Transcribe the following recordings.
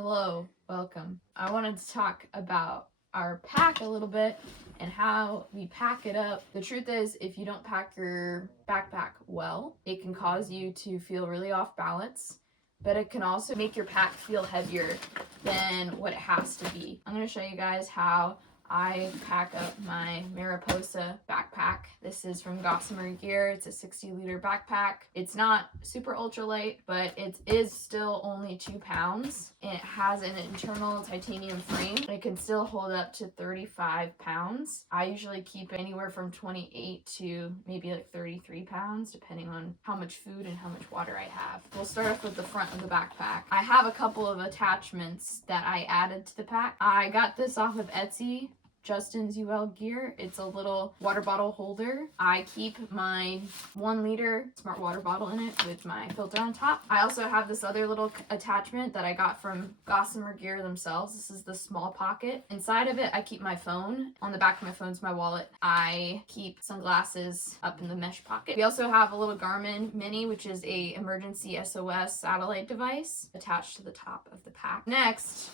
Hello, welcome. I wanted to talk about our pack a little bit and how we pack it up. The truth is, if you don't pack your backpack well, it can cause you to feel really off balance, but it can also make your pack feel heavier than what it has to be. I'm going to show you guys how I pack up my Mariposa backpack. This is from Gossamer Gear. It's a 60-liter backpack. It's not super ultralight, but it is still only 2 pounds. And it has an internal titanium frame. It can still hold up to 35 pounds. I usually keep anywhere from 28 to maybe like 33 pounds, depending on how much food and how much water I have. We'll start off with the front of the backpack. I have a couple of attachments that I added to the pack. I got this off of Etsy. Justin's UL gear. It's a little water bottle holder. I keep my 1 liter smart water bottle in it with my filter on top. I also have this other little attachment that I got from Gossamer Gear themselves. This is the small pocket. Inside of it, I keep my phone. On the back of my phone's my wallet. I keep sunglasses up in the mesh pocket. We also have a little Garmin Mini, which is a emergency SOS satellite device attached to the top of the pack. Next,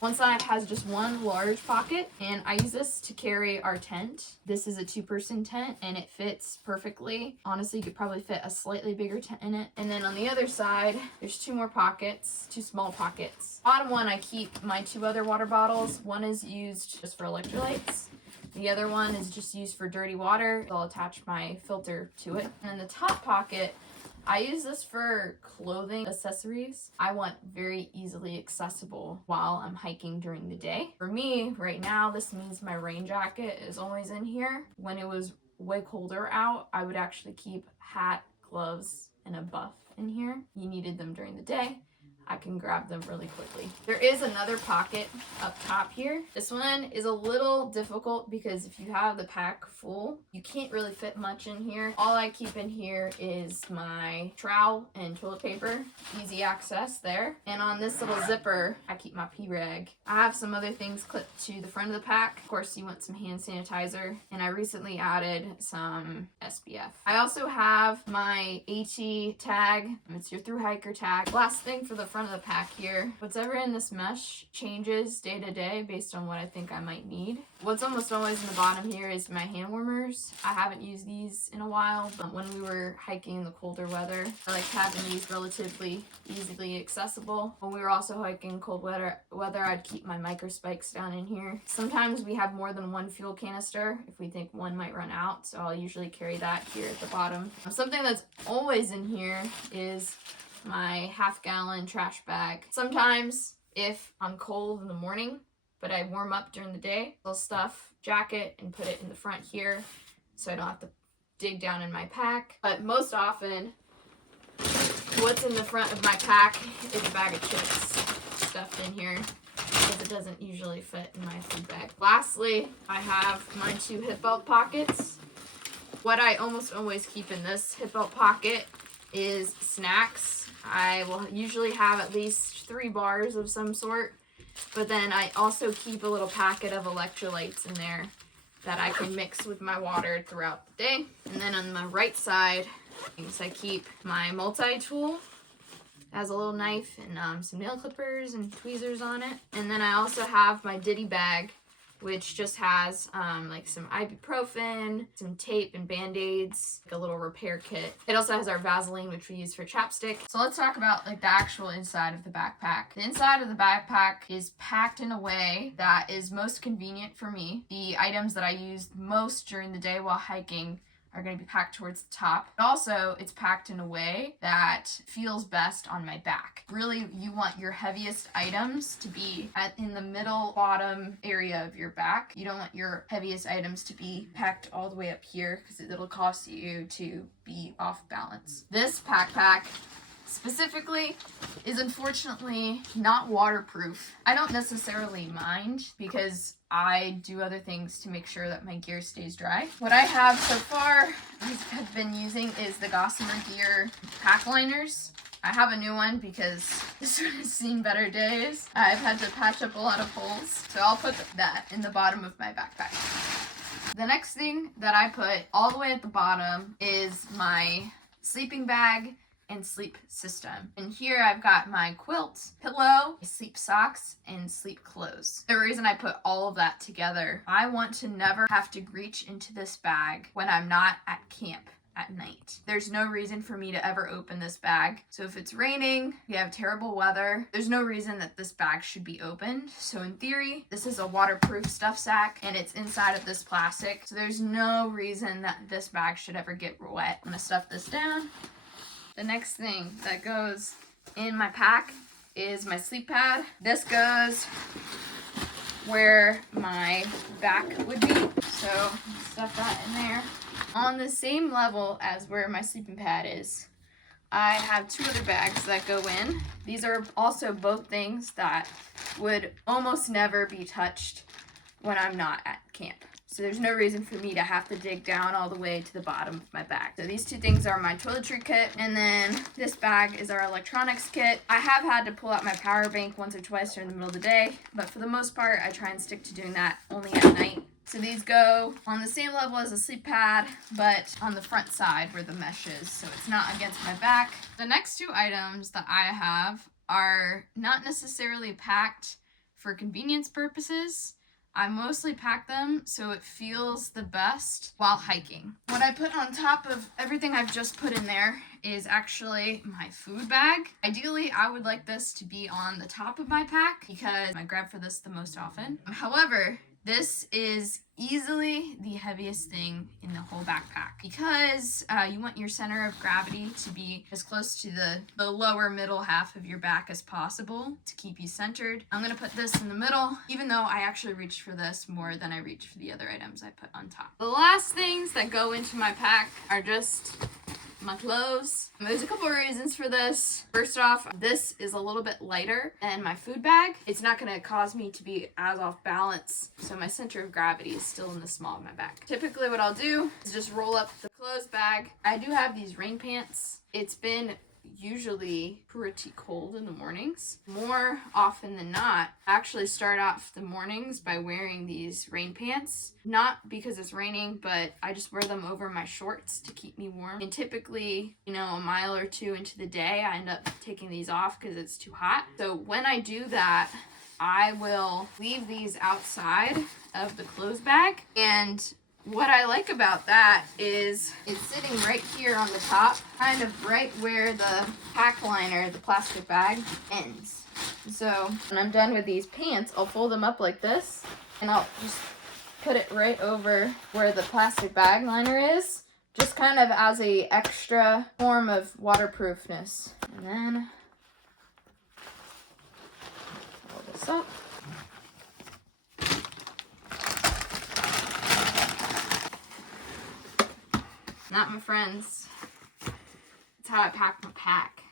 one side has just one large pocket, and I use this to carry our tent. This is a 2-person tent, and it fits perfectly. Honestly, you could probably fit a slightly bigger tent in it. And then on the other side, there's 2 more pockets, 2 small pockets. Bottom one, I keep my 2 other water bottles. One is used just for electrolytes. The other one is just used for dirty water. I'll attach my filter to it. And in the top pocket, I use this for clothing accessories. I want very easily accessible while I'm hiking during the day. For me, right now, this means my rain jacket is always in here. When it was way colder out, I would actually keep hat, gloves, and a buff in here. You needed them during the day. I can grab them really quickly. There is another pocket up top here. This one is a little difficult because if you have the pack full, you can't really fit much in here. All I keep in here is my trowel and toilet paper. Easy access there. And on this little zipper, I keep my pee rag. I have some other things clipped to the front of the pack. Of course, you want some hand sanitizer. And I recently added some SPF. I also have my AT tag. It's your thru hiker tag. Last thing for the front of the pack here, whatever in this mesh changes day to day based on what I think I might need. What's almost always in the bottom here is my hand warmers. I haven't used these in a while, but when we were hiking in the colder weather, I like having these relatively easily accessible. When we were also hiking cold weather, I'd keep my micro spikes down in here. Sometimes we have more than 1 fuel canister if we think one might run out, so I'll usually carry that here at the bottom. Something that's always in here is my half-gallon trash bag. Sometimes if I'm cold in the morning, but I warm up during the day, I'll stuff jacket and put it in the front here so I don't have to dig down in my pack. But most often, what's in the front of my pack is a bag of chips stuffed in here because it doesn't usually fit in my food bag. Lastly, I have my 2 hip belt pockets. What I almost always keep in this hip belt pocket is snacks. I will usually have at least 3 bars of some sort, but then I also keep a little packet of electrolytes in there that I can mix with my water throughout the day. And then on the right side, I keep my multi-tool. It has a little knife and some nail clippers and tweezers on it. And then I also have my ditty bag, which just has like some ibuprofen, some tape and band-aids, like a little repair kit. It also has our Vaseline, which we use for chapstick. So let's talk about like the actual inside of the backpack. The inside of the backpack is packed in a way that is most convenient for me. The items that I use most during the day while hiking are going to be packed towards the top. But also, it's packed in a way that feels best on my back. Really, you want your heaviest items to be in the middle bottom area of your back. You don't want your heaviest items to be packed all the way up here because it'll cause you to be off balance. This backpack specifically is unfortunately not waterproof. I don't necessarily mind because I do other things to make sure that my gear stays dry. What I have so far have been using is the Gossamer Gear pack liners. I have a new one because this one has seen better days. I've had to patch up a lot of holes, so I'll put that in the bottom of my backpack. The next thing that I put all the way at the bottom is my sleeping bag and sleep system. And here I've got my quilt, pillow, sleep socks, and sleep clothes. The reason I put all of that together, I want to never have to reach into this bag when I'm not at camp at night. There's no reason for me to ever open this bag. So if it's raining, we have terrible weather, there's no reason that this bag should be opened. So in theory, this is a waterproof stuff sack and it's inside of this plastic. So there's no reason that this bag should ever get wet. I'm gonna stuff this down. The next thing that goes in my pack is my sleep pad. This goes where my back would be. So stuff that in there. On the same level as where my sleeping pad is, I have two other bags that go in. These are also both things that would almost never be touched when I'm not at camp. So there's no reason for me to have to dig down all the way to the bottom of my bag. So these two things are my toiletry kit, and then this bag is our electronics kit. I have had to pull out my power bank once or twice during the middle of the day, but for the most part, I try and stick to doing that only at night. So these go on the same level as a sleep pad, but on the front side where the mesh is, so it's not against my back. The next two items that I have are not necessarily packed for convenience purposes. I mostly pack them so it feels the best while hiking. What I put on top of everything I've just put in there is actually my food bag. Ideally, I would like this to be on the top of my pack because I grab for this the most often. However, this is easily the heaviest thing in the whole backpack because you want your center of gravity to be as close to the lower middle half of your back as possible to keep you centered. I'm gonna put this in the middle, even though I actually reached for this more than I reached for the other items I put on top. The last things that go into my pack are just my clothes. There's a couple of reasons for this. First off, this is a little bit lighter than my food bag. It's not gonna cause me to be as off balance, so my center of gravity is still in the small of my back. Typically what I'll do is just roll up the clothes bag. I do have these rain pants. It's been usually pretty cold in the mornings. More often than not, I actually start off the mornings by wearing these rain pants. Not because it's raining, but I just wear them over my shorts to keep me warm. And typically, a mile or two into the day, I end up taking these off because it's too hot. So when I do that, I will leave these outside of the clothes bag. And what I like about that is it's sitting right here on the top, kind of right where the pack liner, the plastic bag, ends. So when I'm done with these pants, I'll fold them up like this, and I'll just put it right over where the plastic bag liner is, just kind of as a extra form of waterproofness. And then roll this up. That, my friends, that's how I pack my pack.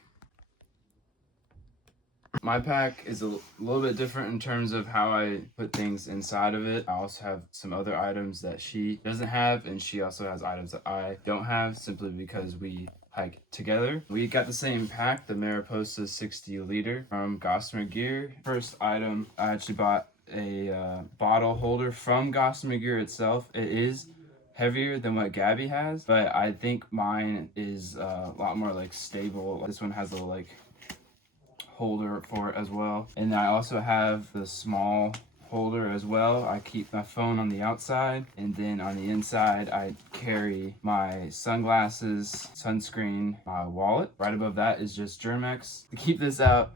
My pack is a little bit different in terms of how I put things inside of it. I also have some other items that she doesn't have, and she also has items that I don't have, simply because we hike together. We got the same pack, the Mariposa 60L from Gossamer Gear. First item, I actually bought a bottle holder from Gossamer Gear itself. It is heavier than what Gabby has, but I think mine is a lot more stable. This one has a little holder for it as well, and I also have the small holder as well. I keep my phone on the outside, and then on the inside I carry my sunglasses, sunscreen, my wallet. Right above that is just Germex. To keep this out,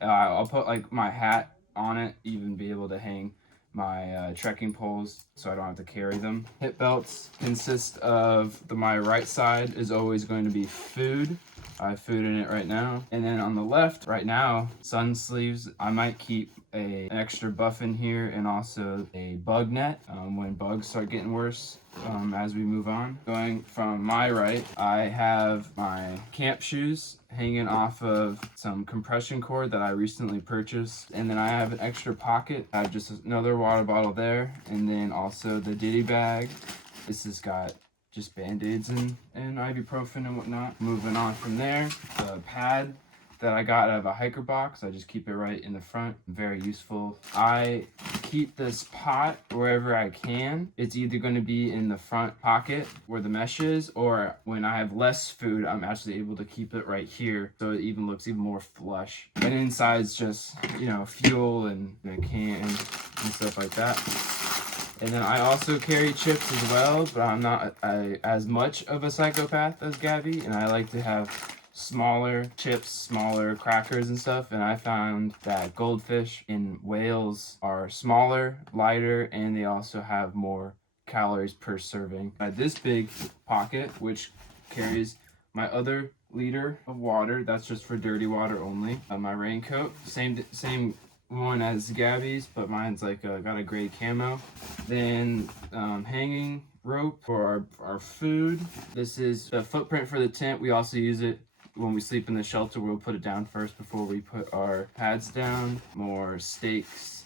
I'll put my hat on it, even be able to hang my trekking poles so I don't have to carry them. Hip belts consist of my right side is always going to be food. I have food in it right now. And then on the left, right now, sun sleeves. I might keep an extra buff in here and also a bug net when bugs start getting worse as we move on. Going from my right, I have my camp shoes hanging off of some compression cord that I recently purchased. And then I have an extra pocket. I have just another water bottle there. And then also the ditty bag. This has got just band-aids and ibuprofen and whatnot. Moving on from there, the pad that I got out of a hiker box. I just keep it right in the front. Very useful. I keep this pot wherever I can. It's either going to be in the front pocket where the mesh is, or when I have less food, I'm actually able to keep it right here, so it even looks even more flush. And inside's just, you know, fuel and a can and stuff like that. And then I also carry chips as well, but I'm not as much of a psychopath as Gabby, and I like to have smaller chips, smaller crackers and stuff. And I found that goldfish in whales are smaller, lighter, and they also have more calories per serving. I had this big pocket, which carries my other liter of water. That's just for dirty water only. My raincoat, same one as Gabby's, but mine's like got a gray camo. Then hanging rope for our food. This is a footprint for the tent. We also use it when we sleep in the shelter. We'll put it down first before we put our pads down. More stakes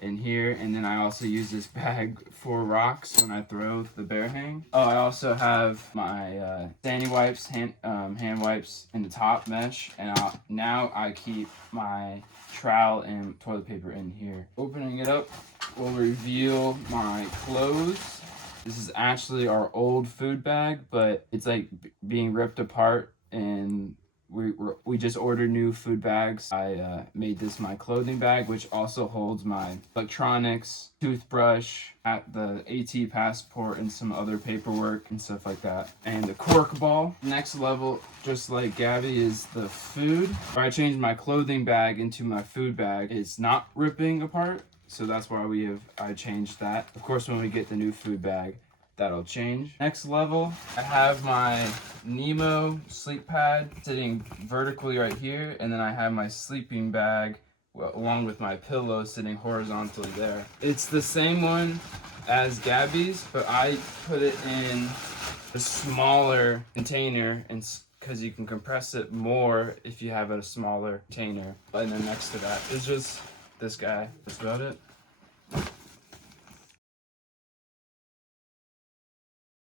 in here, and then I also use this bag for rocks when I throw the bear hang. Oh, I also have my sandy wipes, hand wipes in the top mesh, and now I keep my trowel and toilet paper in here. Opening it up will reveal my clothes. This is actually our old food bag, but it's like being ripped apart, and we just ordered new food bags. I made this my clothing bag, which also holds my electronics, toothbrush, the AT passport, and some other paperwork and stuff like that. And the cork ball. Next level, just like Gabby, is the food. I changed my clothing bag into my food bag. It's not ripping apart, so that's why I changed that. Of course, when we get the new food bag, that'll change. Next level, I have my Nemo sleep pad sitting vertically right here, and then I have my sleeping bag along with my pillow sitting horizontally there. It's the same one as Gabby's, but I put it in a smaller container, and because you can compress it more if you have a smaller container. And then next to that is just this guy. That's about it.